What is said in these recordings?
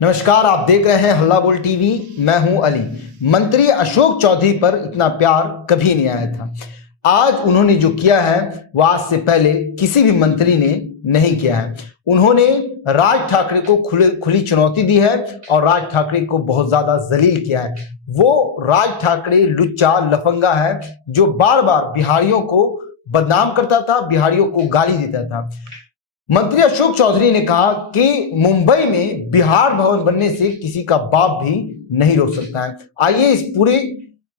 नमस्कार, आप देख रहे हैं हल्ला बोल टीवी। मैं हूं अली। मंत्री अशोक चौधरी पर इतना प्यार कभी नहीं आया था। आज उन्होंने जो किया है वो आज से पहले किसी भी मंत्री ने नहीं किया है। उन्होंने राज ठाकरे को खुली चुनौती दी है और राज ठाकरे को बहुत ज्यादा जलील किया है। वो राज ठाकरे लुच्चा लफंगा है जो बार बार बिहारियों को बदनाम करता था, बिहारियों को गाली देता था। मंत्री अशोक चौधरी ने कहा कि मुंबई में बिहार भवन बनने से किसी का बाप भी नहीं रोक सकता है। आइए इस पूरे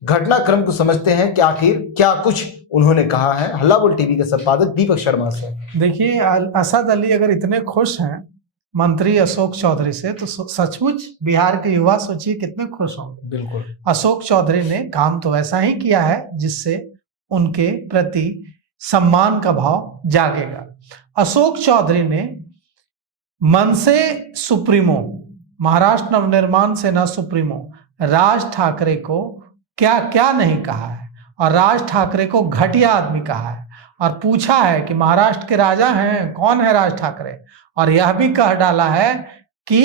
घटनाक्रम को समझते हैं कि आखिर क्या कुछ उन्होंने कहा है। हल्ला बोल टीवी के संपादक दीपक शर्मा से। देखिए, असद अली अगर इतने खुश हैं मंत्री अशोक चौधरी से, तो सचमुच बिहार के युवा सोचिए कितने खुश होंगे। बिल्कुल, अशोक चौधरी ने काम तो वैसा ही किया है जिससे उनके प्रति सम्मान का भाव जागेगा। अशोक चौधरी ने मनसे सुप्रीमो, महाराष्ट्र नवनिर्माण सेना सुप्रीमो राज ठाकरे को क्या क्या नहीं कहा है, और राज ठाकरे को घटिया आदमी कहा है, और पूछा है कि महाराष्ट्र के राजा हैं, कौन है राज ठाकरे, और यह भी कह डाला है कि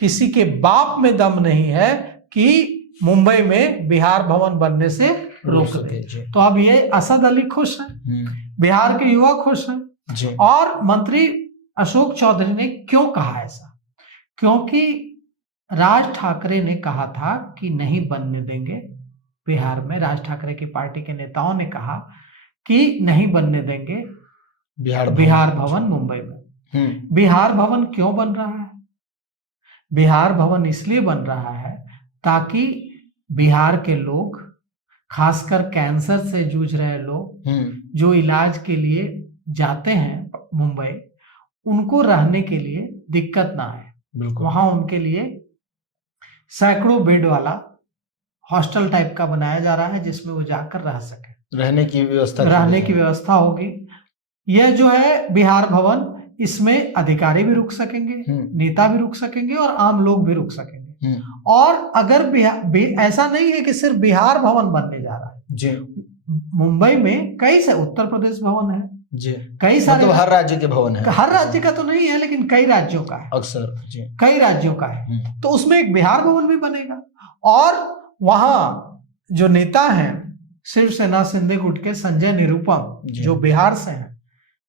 किसी के बाप में दम नहीं है कि मुंबई में बिहार भवन बनने से रोक सके। तो अब ये असद अली खुश है, बिहार के युवा खुश हैं। और मंत्री अशोक चौधरी ने क्यों कहा ऐसा? क्योंकि राज ठाकरे ने कहा था कि नहीं बनने देंगे बिहार में। राज ठाकरे की पार्टी के नेताओं ने कहा कि नहीं बनने देंगे बिहार भवन मुंबई में। बिहार भवन क्यों बन रहा है? बिहार भवन इसलिए बन रहा है ताकि बिहार के लोग, खासकर कैंसर से जूझ रहे लोग जो इलाज के लिए जाते हैं मुंबई, उनको रहने के लिए दिक्कत ना आए। वहां उनके लिए सैकड़ों बेड वाला हॉस्टल टाइप का बनाया जा रहा है जिसमें वो जाकर रह सके, रहने की व्यवस्था होगी। यह जो है बिहार भवन, इसमें अधिकारी भी रुक सकेंगे, नेता भी रुक सकेंगे और आम लोग भी रुक सकेंगे। और अगर ऐसा नहीं है कि सिर्फ बिहार भवन बनने जा रहा है, मुंबई में कई से उत्तर प्रदेश भवन है, कई सारे, मतलब हर राज्य के भवन है। हर राज्य का तो नहीं है लेकिन कई राज्यों का है, अक्सर कई राज्यों का है। तो उसमें एक बिहार भवन भी बनेगा। और वहां जो नेता हैं शिवसेना शिंदे गुट के संजय निरुपम, जो बिहार से हैं,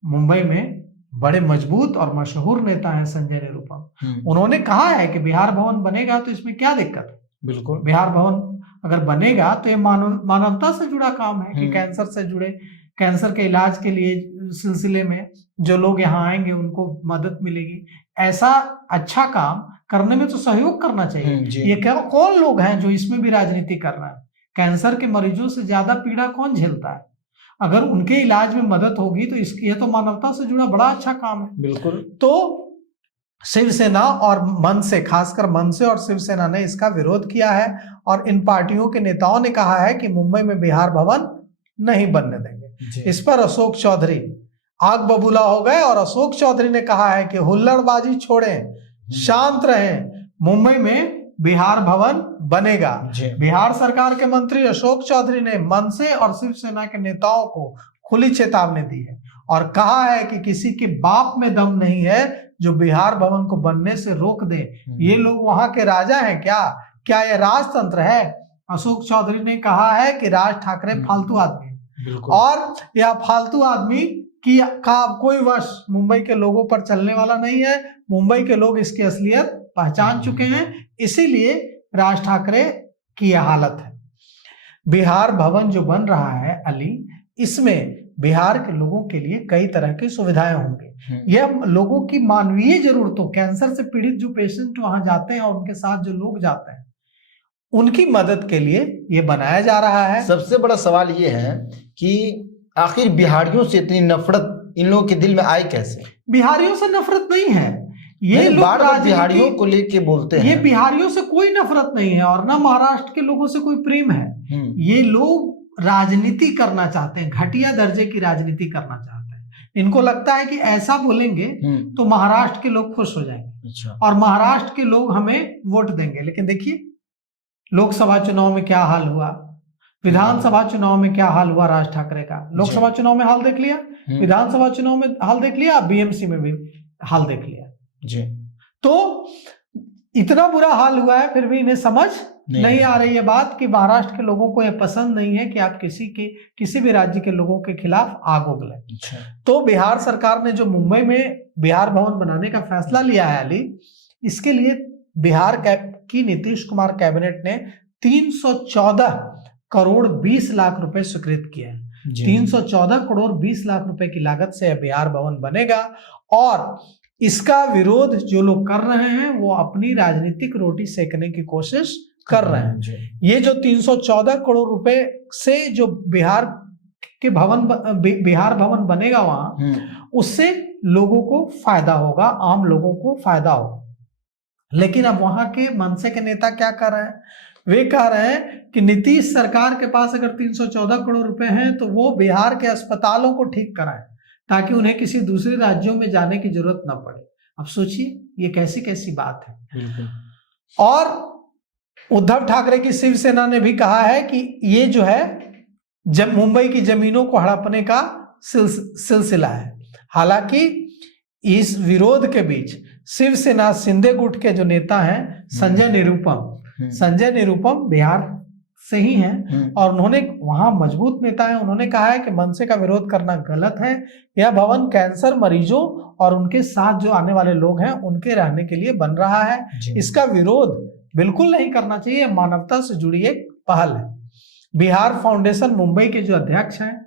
मुंबई में बड़े मजबूत और मशहूर नेता हैं संजय निरुपम, उन्होंने कहा है कि बिहार भवन बनेगा तो इसमें क्या दिक्कत है। बिल्कुल, बिहार भवन अगर बनेगा तो ये मानवता से जुड़ा काम है कि कैंसर से जुड़े, कैंसर के इलाज के लिए सिलसिले में जो लोग यहाँ आएंगे उनको मदद मिलेगी। ऐसा अच्छा काम करने में तो सहयोग करना चाहिए। ये क्या कौन लोग हैं जो इसमें भी राजनीति कर रहे हैं? कैंसर के मरीजों से ज्यादा पीड़ा कौन झेलता है? अगर उनके इलाज में मदद होगी तो इसकी, ये तो मानवता से जुड़ा बड़ा अच्छा काम है। बिल्कुल। तो शिवसेना और मनसे, खासकर मनसे और शिवसेना ने इसका विरोध किया है, और इन पार्टियों के नेताओं ने कहा है कि मुंबई में बिहार भवन नहीं बनने देंगे। इस पर अशोक चौधरी आग बबूला हो गए, और अशोक चौधरी ने कहा है कि हुल्लड़बाजी छोड़ें, शांत रहें, मुंबई में बिहार भवन बनेगा। बिहार सरकार के मंत्री अशोक चौधरी ने मनसे और शिवसेना के नेताओं को खुली चेतावनी दी है और कहा है कि किसी के बाप में दम नहीं है जो बिहार भवन को बनने से रोक दे। ये लोग वहां के राजा हैं क्या ये राजतंत्र है? अशोक चौधरी ने कहा है कि राज ठाकरे फालतू आदमी है, और यह फालतू आदमी का कोई वश मुंबई के लोगों पर चलने वाला नहीं है। मुंबई के लोग इसकी असलियत पहचान चुके हैं, इसीलिए राज ठाकरे की यह हालत है। बिहार भवन जो बन रहा है अली, इसमें बिहार के लोगों के लिए कई तरह की सुविधाएं होंगी। यह लोगों की मानवीय जरूरतों, कैंसर से पीड़ित जो पेशेंट वहां जाते हैं और उनके साथ जो लोग जाते हैं, उनकी मदद के लिए ये बनाया जा रहा है। सबसे बड़ा सवाल ये है कि आखिर बिहारियों से इतनी नफरत इन लोगों के दिल में आई कैसे? बिहारियों से नफरत नहीं है, ये लोग बिहारियों को लेके बोलते हैं। ये बिहारियों से कोई नफरत नहीं है और ना महाराष्ट्र के लोगों से कोई प्रेम है। ये लोग राजनीति करना चाहते हैं, घटिया दर्जे की राजनीति करना चाहते हैं। इनको लगता है कि ऐसा बोलेंगे तो महाराष्ट्र के लोग खुश हो जाएंगे और महाराष्ट्र के लोग हमें वोट देंगे। लेकिन देखिए लोकसभा चुनाव में क्या हाल हुआ, विधानसभा चुनाव में क्या हाल हुआ राज ठाकरे का। लोकसभा चुनाव में हाल देख लिया, विधानसभा चुनाव में हाल देख लिया, बीएमसी में भी हाल देख लिया। तो इतना बुरा हाल हुआ है, फिर भी इन्हें समझ नहीं आ रही है बात कि महाराष्ट्र के लोगों को यह पसंद नहीं है कि आप किसी भी राज्य के लोगों के खिलाफ आग उगलें। अच्छा। तो बिहार सरकार ने जो मुंबई में बिहार भवन बनाने का फैसला लिया है अली, इसके लिए बिहार की नीतीश कुमार कैबिनेट ने 314 करोड़ 20 लाख रुपए स्वीकृत किए हैं। 314 करोड़ 20 लाख रुपए की लागत से बिहार भवन बनेगा और इसका विरोध जो लोग कर रहे हैं वो अपनी राजनीतिक रोटी सेकने की कोशिश कर रहे हैं। ये जो 314 करोड़ रुपए से जो बिहार भवन बनेगा वहां, उससे लोगों को फायदा होगा, आम लोगों को फायदा होगा। लेकिन अब वहां के मनसे के नेता क्या कर रहे हैं? वे कह रहे हैं कि नीतीश सरकार के पास अगर 314 करोड़ रुपए हैं तो वो बिहार के अस्पतालों को ठीक कराएं ताकि उन्हें किसी दूसरे राज्यों में जाने की जरूरत ना पड़े। अब सोचिए ये कैसी कैसी बात है। और उद्धव ठाकरे की शिवसेना ने भी कहा है कि ये जो है जब मुंबई की जमीनों को हड़पने का सिलसिला है। हालांकि इस विरोध के बीच शिवसेना शिंदे गुट के जो नेता हैं संजय निरुपम बिहार से ही हैं और उन्होंने वहां मजबूत नेता है, उन्होंने कहा है कि मनसे का विरोध करना गलत है। यह भवन कैंसर मरीजों और उनके साथ जो आने वाले लोग हैं उनके रहने के लिए बन रहा है। इसका विरोध बिल्कुल नहीं करना चाहिए, मानवता से जुड़ी एक पहल है। बिहार फाउंडेशन मुंबई के जो अध्यक्ष हैं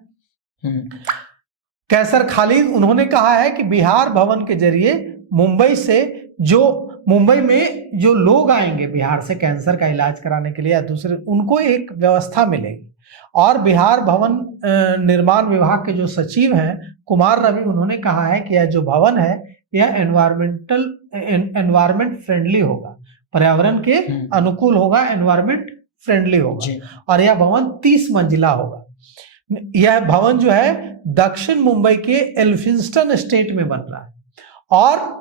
कैसर खालिद, उन्होंने कहा है कि बिहार भवन के जरिए मुंबई में जो लोग आएंगे बिहार से कैंसर का इलाज कराने के लिए या दूसरे, उनको एक व्यवस्था मिलेगी। और बिहार भवन निर्माण विभाग के जो सचिव हैं कुमार रवि, उन्होंने कहा है कि यह जो भवन है यह एनवायरमेंट फ्रेंडली होगा, पर्यावरण के अनुकूल होगा, एनवायरमेंट फ्रेंडली होगा और यह भवन 30 मंजिला होगा। यह भवन जो है दक्षिण मुंबई के एल्फिंस्टन स्टेट में बन रहा है और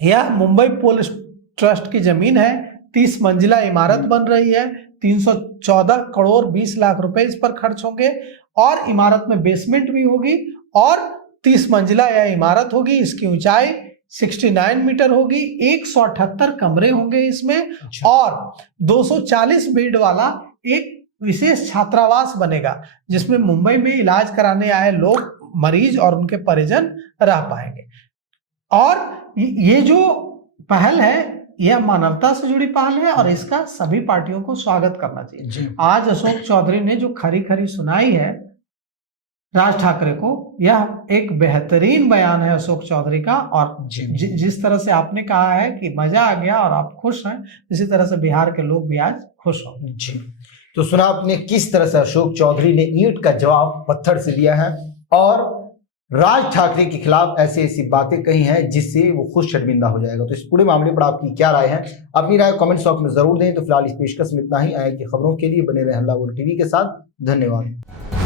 यह मुंबई पोर्ट ट्रस्ट की जमीन है। 30 मंजिला इमारत बन रही है। 314 करोड़ 20 लाख रुपए इस पर खर्च होंगे और इमारत में बेसमेंट भी होगी और 30 मंजिला यह इमारत होगी। इसकी ऊंचाई 69 मीटर होगी, 178 कमरे होंगे इसमें और 240 बेड वाला एक विशेष छात्रावास बनेगा जिसमें मुंबई में इलाज कराने आए लोग, मरीज और उनके परिजन रह पाएंगे। और ये जो पहल है यह मानवता से जुड़ी पहल है और इसका सभी पार्टियों को स्वागत करना चाहिए। आज अशोक चौधरी ने जो खरी सुनाई है राज ठाकरे को, यह एक बेहतरीन बयान है अशोक चौधरी का। और जिस तरह से आपने कहा है कि मजा आ गया और आप खुश हैं, इसी तरह से बिहार के लोग भी आज खुश होंगे। जी, तो सुना आपने किस तरह से अशोक चौधरी ने ईंट का जवाब पत्थर से दिया है और राज ठाकरे के खिलाफ ऐसी बातें कही हैं जिससे वो खुद शर्मिंदा हो जाएगा। तो इस पूरे मामले पर आपकी क्या राय है? अपनी राय कमेंट बॉक्स में जरूर दें। तो फिलहाल इस पेशकश में इतना ही। आए की खबरों के लिए बने रहे हल्ला बोल टीवी के साथ। धन्यवाद।